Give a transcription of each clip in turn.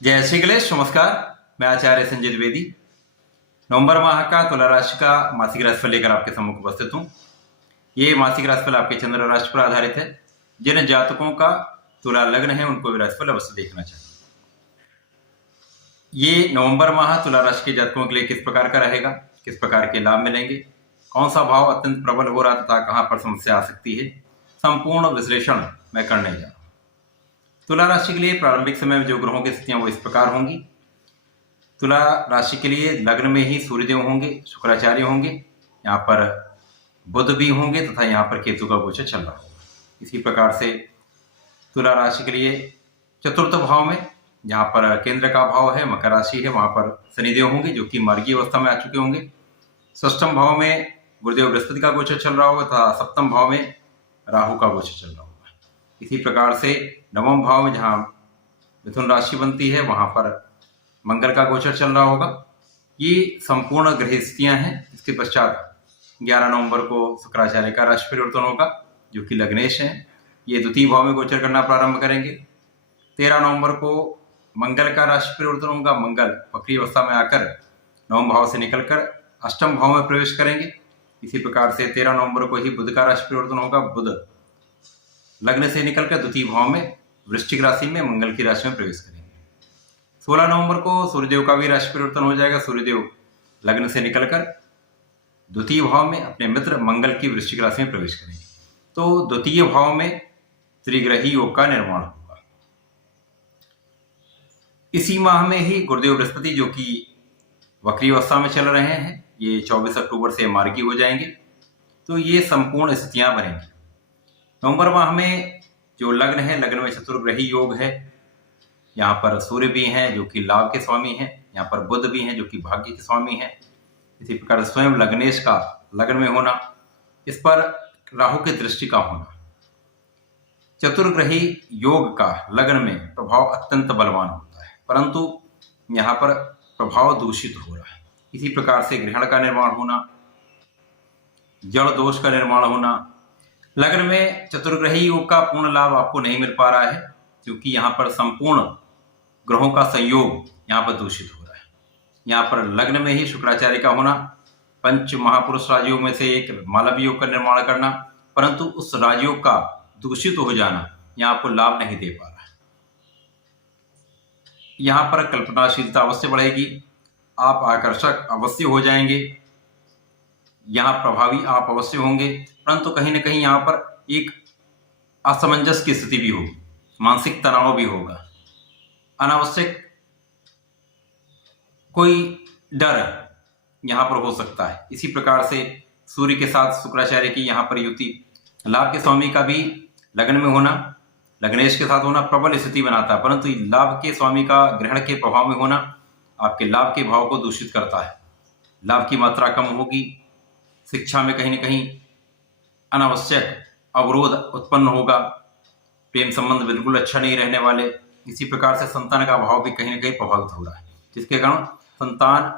जय श्री गणेश। नमस्कार, मैं आचार्य संजय द्विवेदी नवंबर माह का तुला राशि का मासिक राशिफल लेकर आपके सम्मुख उपस्थित हूँ। ये मासिक राशिफल आपके चंद्र राशि पर आधारित है। जिन जातकों का तुला लग्न है उनको भी राशिफल अवश्य देखना चाहिए। ये नवंबर माह तुला राशि के जातकों के लिए किस प्रकार का रहेगा, किस प्रकार के लाभ मिलेंगे, कौन सा भाव अत्यंत प्रबल हो रहा तथा कहाँ पर समस्या आ सकती है, संपूर्ण विश्लेषण मैं करने जा रहा हूँ। तुला राशि के लिए प्रारंभिक समय में जो ग्रहों की स्थितियां वो इस प्रकार होंगी। तुला राशि के लिए लग्न में ही सूर्यदेव होंगे, शुक्राचार्य होंगे, यहाँ पर बुध भी होंगे तथा यहाँ पर केतु का गोचर चल रहा होगा। इसी प्रकार से तुला राशि के लिए चतुर्थ भाव में जहाँ पर केंद्र का भाव है, मकर राशि है, वहाँ पर शनिदेव होंगे जो कि मार्गीय अवस्था में आ चुके होंगे। षष्ठम भाव में गुरुदेव बृहस्पति का गोचर चल रहा होगा तथा सप्तम भाव में राहु का गोचर चल रहा होगा। इसी प्रकार से नवम भाव में जहाँ मिथुन राशि बनती है वहाँ पर मंगल का गोचर चल रहा होगा। ये संपूर्ण ग्रह स्थितियाँ हैं। इसके पश्चात 11 नवंबर को शुक्राचार्य का राशि परिवर्तन होगा जो कि लग्नेश है। ये द्वितीय भाव में गोचर करना प्रारंभ करेंगे। 13 नवंबर को मंगल का राशि परिवर्तन होगा। मंगल वक्री अवस्था में आकर नवम भाव से निकलकर अष्टम भाव में प्रवेश करेंगे। इसी प्रकार से 13 नवंबर को ही बुध का राशि परिवर्तन होगा। बुध लग्न से निकलकर द्वितीय भाव में वृश्चिक राशि में मंगल की राशि में प्रवेश करेंगे। 16 नवंबर को सूर्यदेव का भी राशि परिवर्तन हो जाएगा। सूर्यदेव लग्न से निकलकर द्वितीय भाव में अपने मित्र मंगल की वृश्चिक राशि में प्रवेश करेंगे। तो द्वितीय भाव में त्रिग्रही योग का निर्माण होगा। इसी माह में ही गुरुदेव बृहस्पति जो कि वक्री अवस्था में चल रहे हैं, ये 24 अक्टूबर से मार्गी हो जाएंगे। तो ये संपूर्ण स्थितियां बनेंगी। नवंबर माह में जो लग्न है, लग्न में चतुर्ग्रही योग है। यहाँ पर सूर्य भी हैं जो कि लाभ के स्वामी हैं, यहाँ पर बुध भी हैं जो कि भाग्य के स्वामी हैं। इसी प्रकार स्वयं लग्नेश का लग्न में होना, इस पर राहु की दृष्टि का होना, चतुर्ग्रही योग का लग्न में प्रभाव अत्यंत बलवान होता है, परंतु यहाँ पर प्रभाव दूषित हो रहा है। इसी प्रकार से ग्रहण का निर्माण होना, जड़ दोष का निर्माण होना, लग्न में चतुर्ग्रही योग का पूर्ण लाभ आपको नहीं मिल पा रहा है क्योंकि यहाँ पर संपूर्ण ग्रहों का संयोग यहाँ पर दूषित हो रहा है। यहाँ पर लग्न में ही शुक्राचार्य का होना, पंच महापुरुष राजयोग में से एक मालव योग का निर्माण करना, परंतु उस राजयोग का दूषित हो जाना यहाँ आपको लाभ नहीं दे पा रहा है। यहाँ पर कल्पनाशीलता अवश्य बढ़ेगी, आप आकर्षक अवश्य हो जाएंगे, यहाँ प्रभावी आप अवश्य होंगे, परंतु कहीं न कहीं यहाँ पर एक असमंजस की स्थिति भी होगी, मानसिक तनाव भी होगा, अनावश्यक कोई डर यहाँ पर हो सकता है। इसी प्रकार से सूर्य के साथ शुक्राचार्य की यहाँ पर युति, लाभ के स्वामी का भी लग्न में होना, लग्नेश के साथ होना प्रबल स्थिति बनाता है, परंतु लाभ के स्वामी का ग्रहण के प्रभाव में होना आपके लाभ के भाव को दूषित करता है। लाभ की मात्रा कम होगी, शिक्षा में कहीं न कहीं अनावश्यक अवरोध उत्पन्न होगा, प्रेम संबंध बिल्कुल अच्छा नहीं रहने वाले। इसी प्रकार से संतान का भाव भी कहीं न कहीं प्रभावित हो रहा है, जिसके कारण संतान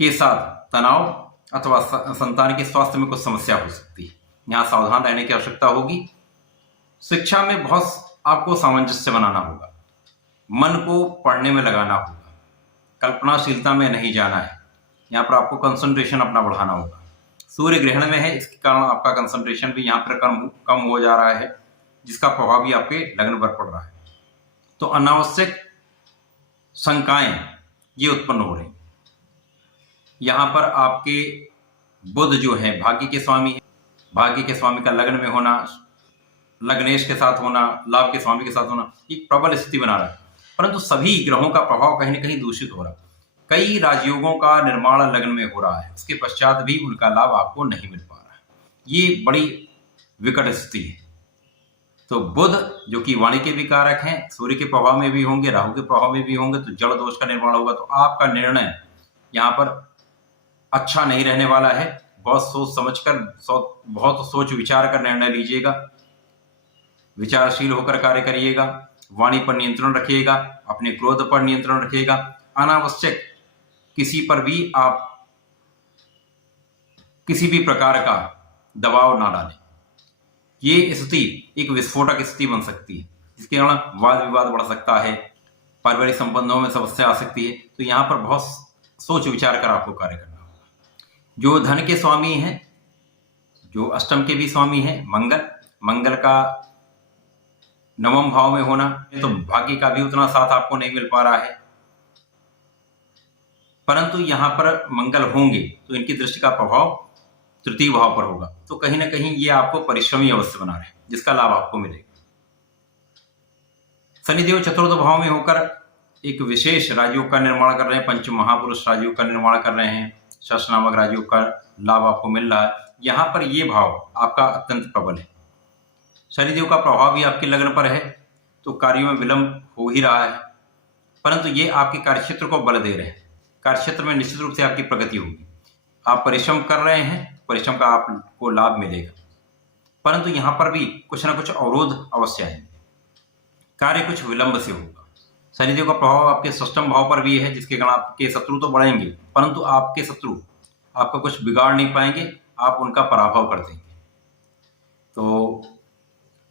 के साथ तनाव अथवा संतान के स्वास्थ्य में कुछ समस्या हो सकती है। यहाँ सावधान रहने की आवश्यकता होगी। शिक्षा में बहुत आपको सामंजस्य बनाना होगा, मन को पढ़ने में लगाना होगा, कल्पनाशीलता में नहीं जाना है। यहाँ पर आपको कंसंट्रेशन अपना बढ़ाना होगा। सूर्य ग्रहण में है, इसके कारण आपका कंसंट्रेशन भी यहाँ पर कम हो जा रहा है, जिसका प्रभाव भी आपके लग्न पर पड़ रहा है। तो अनावश्यक शंकाएं ये उत्पन्न हो रही। यहाँ पर आपके बुध जो है भाग्य के स्वामी है, भाग्य के स्वामी का लग्न में होना, लग्नेश के साथ होना, लाभ के स्वामी के साथ होना एक प्रबल स्थिति बना रहा है, परंतु सभी ग्रहों का प्रभाव कहीं न कहीं दूषित हो रहा है। कई राजयोगों का निर्माण लग्न में हो रहा है, उसके पश्चात भी उनका लाभ आपको नहीं मिल पा रहा है। ये बड़ी विकट स्थिति है। तो बुध जो कि वाणी के भी कारक हैं, सूर्य के प्रभाव में भी होंगे, राहु के प्रभाव में भी होंगे, तो जड़ दोष का निर्माण होगा। तो आपका निर्णय यहाँ पर अच्छा नहीं रहने वाला है। बहुत सोच समझकर, बहुत सोच विचार कर निर्णय लीजिएगा, विचारशील होकर कार्य करिएगा, वाणी पर नियंत्रण रखिएगा, अपने क्रोध पर नियंत्रण रखिएगा। अनावश्यक किसी पर भी आप किसी भी प्रकार का दबाव ना डालें। ये स्थिति एक विस्फोटक स्थिति बन सकती है, जिसके कारण वाद विवाद बढ़ सकता है, पारिवारिक संबंधों में समस्या आ सकती है। तो यहाँ पर बहुत सोच विचार कर आपको कार्य करना होगा। जो धन के स्वामी हैं, जो अष्टम के भी स्वामी हैं, मंगल का नवम भाव में होना, तो भाग्य का भी उतना साथ आपको नहीं मिल पा रहा है। परंतु यहाँ पर मंगल होंगे तो इनकी दृष्टि का प्रभाव तृतीय भाव पर होगा, तो कहीं ना कहीं ये आपको परिश्रमी अवश्य बना रहे हैं, जिसका लाभ आपको मिलेगा। शनिदेव चतुर्थ भाव में होकर एक विशेष राजयोग का निर्माण कर रहे हैं, पंच महापुरुष राजयोग का निर्माण कर रहे हैं, शश नामक राजयोग का लाभ आपको मिल रहा है। यहाँ पर ये भाव आपका अत्यंत प्रबल है। शनिदेव का प्रभाव भी आपके लग्न पर है, तो कार्यों में विलंब हो ही रहा है, परंतु ये आपके कार्यक्षेत्र को बल दे रहे हैं। कार्यक्षेत्र में निश्चित रूप से आपकी प्रगति होगी। आप परिश्रम कर रहे हैं, परिश्रम का आपको लाभ मिलेगा, परंतु यहाँ पर भी कुछ ना कुछ अवरोध अवश्य है, कार्य कुछ विलंब से होगा। शनिदेव का प्रभाव आपके षष्ठम भाव पर भी है, जिसके कारण आपके शत्रु तो बढ़ेंगे, परंतु आपके शत्रु आपका कुछ बिगाड़ नहीं पाएंगे, आप उनका पराभव कर देंगे। तो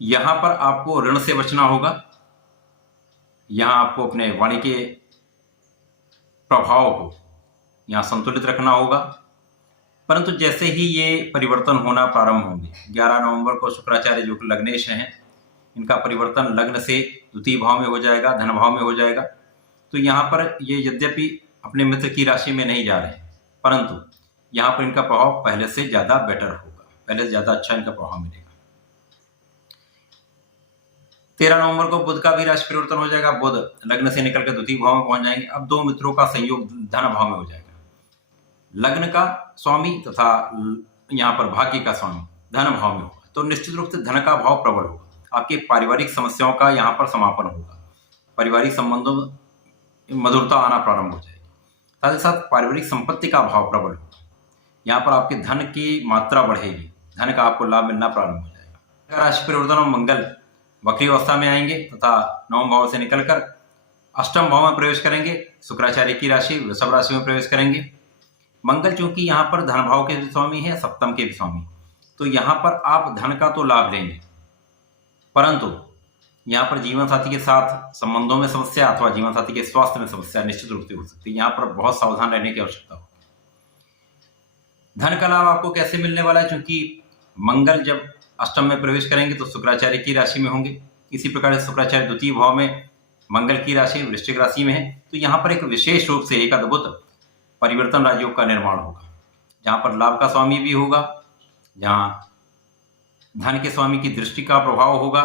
यहाँ पर आपको ऋण से बचना होगा। यहाँ आपको अपने वाणी के प्रभाव को यहाँ संतुलित रखना होगा। परंतु जैसे ही ये परिवर्तन होना प्रारंभ होंगे, 11 नवंबर को शुक्राचार्य जो लग्नेश हैं, इनका परिवर्तन लग्न से द्वितीय भाव में हो जाएगा, धन भाव में हो जाएगा। तो यहाँ पर ये यद्यपि अपने मित्र की राशि में नहीं जा रहे हैं, परंतु यहाँ पर इनका प्रभाव पहले से ज़्यादा बेटर होगा, पहले से ज़्यादा अच्छा इनका प्रभाव मिलेगा। 13 नवंबर को बुध का भी राशि परिवर्तन हो जाएगा। बुध लग्न से निकलकर द्वितीय भाव में पहुंच जाएंगे। अब दो मित्रों का संयोग धन भाव में हो जाएगा। लग्न का स्वामी तथा यहाँ पर भाग्य का स्वामी धन भाव में होगा, तो निश्चित रूप से धन का भाव प्रबल होगा। आपके पारिवारिक समस्याओं का यहाँ पर समापन होगा, पारिवारिक संबंधों में मधुरता आना प्रारंभ हो जाएगी। साथ ही साथ पारिवारिक संपत्ति का भाव प्रबल होगा। यहाँ पर आपके धन की मात्रा बढ़ेगी, धन का आपको लाभ मिलना प्रारंभ हो जाएगा। राशि परिवर्तन में मंगल वक्री अवस्था में आएंगे तथा नवम भाव से निकलकर अष्टम भाव में प्रवेश करेंगे। शुक्राचार्य की राशि वृषभ राशि में प्रवेश करेंगे। मंगल चूंकि यहाँ पर धन भाव के भी स्वामी है, सप्तम के भी स्वामी, तो यहाँ पर आप धन का तो लाभ लेंगे, परंतु यहाँ पर जीवन साथी के साथ संबंधों में समस्या अथवा जीवन साथी के स्वास्थ्य में समस्या निश्चित रूप से हो सकती है। यहाँ पर बहुत सावधान रहने की आवश्यकता होगी। धन का लाभ आपको कैसे मिलने वाला है? चूंकि मंगल जब अष्टम में प्रवेश करेंगे तो शुक्राचार्य की राशि में होंगे। इसी प्रकार से शुक्राचार्य द्वितीय भाव में मंगल की राशि वृश्चिक राशि में है, तो यहाँ पर एक विशेष रूप से एक अद्भुत परिवर्तन राजयोग का निर्माण होगा, जहाँ पर लाभ का स्वामी भी होगा, जहाँ धन के स्वामी की दृष्टि का प्रभाव होगा।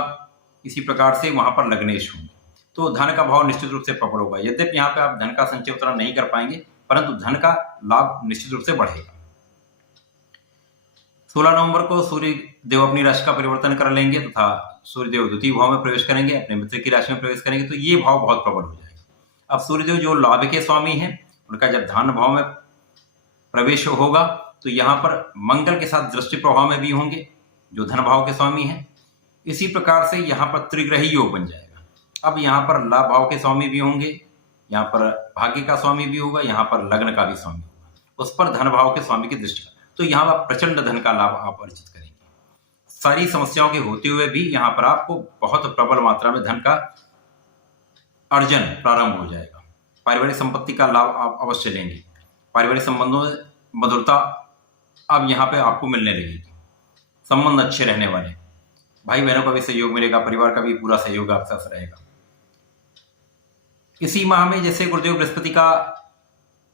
इसी प्रकार से वहाँ पर लग्नेश होंगे, तो धन का भाव निश्चित रूप से प्रबल होगा। यद्यपि यहाँ पे आप धन का संचय उतना नहीं कर पाएंगे, परंतु धन का लाभ निश्चित रूप से बढ़ेगा। 16 नवंबर को सूर्य देव अपनी राशि का परिवर्तन कर लेंगे तथा सूर्य देव द्वितीय भाव में प्रवेश करेंगे, अपने मित्र की राशि में प्रवेश करेंगे, तो ये भाव बहुत प्रबल हो जाएगा। अब सूर्यदेव जो लाभ के स्वामी हैं, उनका जब धन भाव में प्रवेश होगा तो यहाँ पर मंगल के साथ दृष्टि प्रभाव में भी होंगे, जो धन भाव के स्वामी हैं। इसी प्रकार से यहाँ पर त्रिग्रही योग बन जाएगा। अब यहाँ पर लाभ भाव के स्वामी भी होंगे, यहाँ पर भाग्य का स्वामी भी होगा, यहाँ पर लग्न का भी स्वामी होगा, उस पर धन भाव के स्वामी की दृष्टि, तो यहाँ पर प्रचंड धन का लाभ आप अर्जित करेंगे। सारी समस्याओं के होते हुए भी यहाँ पर आपको बहुत प्रबल मात्रा में धन का अर्जन प्रारंभ हो जाएगा। पारिवारिक संपत्ति का लाभ आप अवश्य लेंगे। पारिवारिक संबंधों में मधुरता अब यहाँ पे आपको मिलने लगेगी, संबंध अच्छे रहने वाले, भाई बहनों का भी सहयोग मिलेगा, परिवार का भी पूरा सहयोग आपके साथ रहेगा। इसी माह में जैसे गुरुदेव बृहस्पति का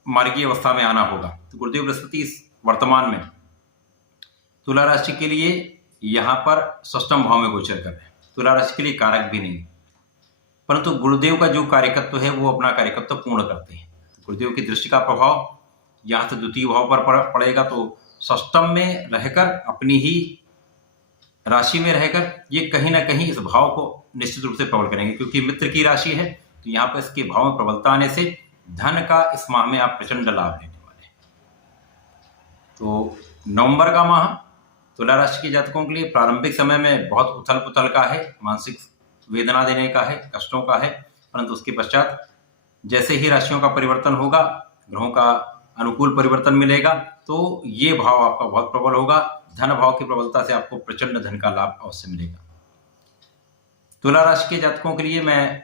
मार्गीय अवस्था में आना होगा, तो गुरुदेव बृहस्पति इस वर्तमान में तुला राशि के लिए यहाँ पर षष्ठम भाव में गोचर कर रहे हैं। तुला राशि के लिए कारक भी नहीं, परंतु गुरुदेव का जो कार्यकत्व है वो अपना कार्यकत्व पूर्ण करते हैं। गुरुदेव की दृष्टि का प्रभाव यहाँ से द्वितीय भाव पर पड़ेगा, तो षष्ठम में रहकर अपनी ही राशि में रहकर ये कहीं ना कहीं इस भाव को निश्चित रूप से प्रबल करेंगे, क्योंकि मित्र की राशि है, तो यहाँ पर इसके भाव में प्रबलता आने से धन का इस माह में आप प्रचंड लाभ लेने वाले हैं। तो नवंबर का माह तुला राशि के जातकों के लिए प्रारंभिक समय में बहुत उथल पुथल का है, मानसिक वेदना देने का है, कष्टों का है, परंतु उसके पश्चात जैसे ही राशियों का परिवर्तन होगा, ग्रहों का अनुकूल परिवर्तन मिलेगा, तो ये भाव आपका बहुत प्रबल होगा। धन भाव की प्रबलता से आपको प्रचंड धन का लाभ अवश्य मिलेगा। तुला राशि के जातकों के लिए मैं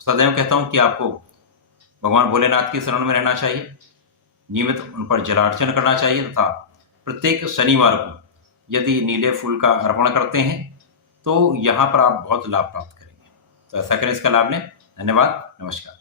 सदैव कहता हूँ कि आपको भगवान भोलेनाथ की शरण में रहना चाहिए, नियमित उन पर जलार्चन करना चाहिए तथा प्रत्येक शनिवार को यदि नीले फूल का अर्पण करते हैं तो यहाँ पर आप बहुत लाभ प्राप्त करेंगे। तो ऐसा करें, इसका लाभ लें। धन्यवाद, नमस्कार।